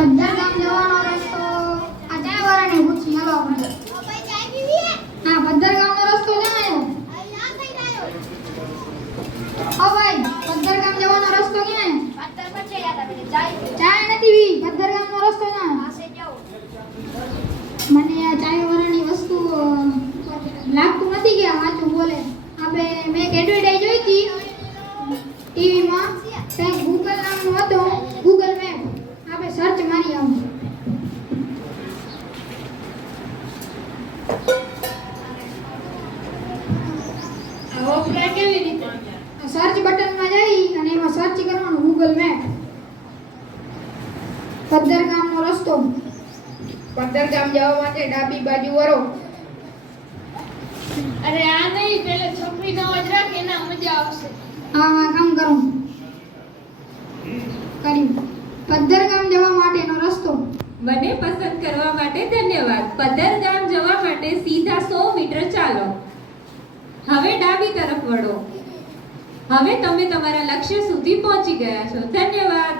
પદ્ધર ગામ જવાનો રસ્તો આ ચાય વાળાને પૂછી હાલો આપણે ભાઈ ચાય પીવી હે? હા પદ્ધર ગામનો રસ્તો ક્યાં અહીંયા કઈ આવ્યો? આવ્યો ઓ ભાઈ પદ્ધર ગામ જવાનો રસ્તો ક્યાં પત્તર પર છે યાર તમે ચાય ચાય નથી વી પદ્ધર ગામનો રસ્તો ક્યાં પાસે જાઓ. મને આ ચાય વાળાની વસ્તુ લાગતું નથી કે આ સાચું બોલે આપણે મેં એક એડવર્ટાઈઝ જોઈ હતી ટીવીમાં ત્યાં ગૂગલ નામનું હતું ગૂગલ મેપ આપણે સર્ચ મારી આવું ઓપરા કેવી રીતે? સર્ચ બટનમાં જઈ અને એમાં સર્ચ કરવાનું ગૂગલ મેપ પદ્ધર ગામનો રસ્તો પદ્ધર ગામ જવા માટે ડાબી બાજુ વળો. અરે આ નહીં પેલે છોકરીનો અવાજ રાખ એના મજા આવશે. હા કામ કરું કર્યું પદ્ધર ગામ જવા માટેનો રસ્તો મને પસંદ કરવા માટે ધન્યવાદ. પદ્ધર ગામ જવા માટે સીધા 100 મીટર ચાલો. હવે ડાબી તરફ વળો. હવે તમે તમારા લક્ષ્ય સુધી પહોંચી ગયા છો. ધન્યવાદ.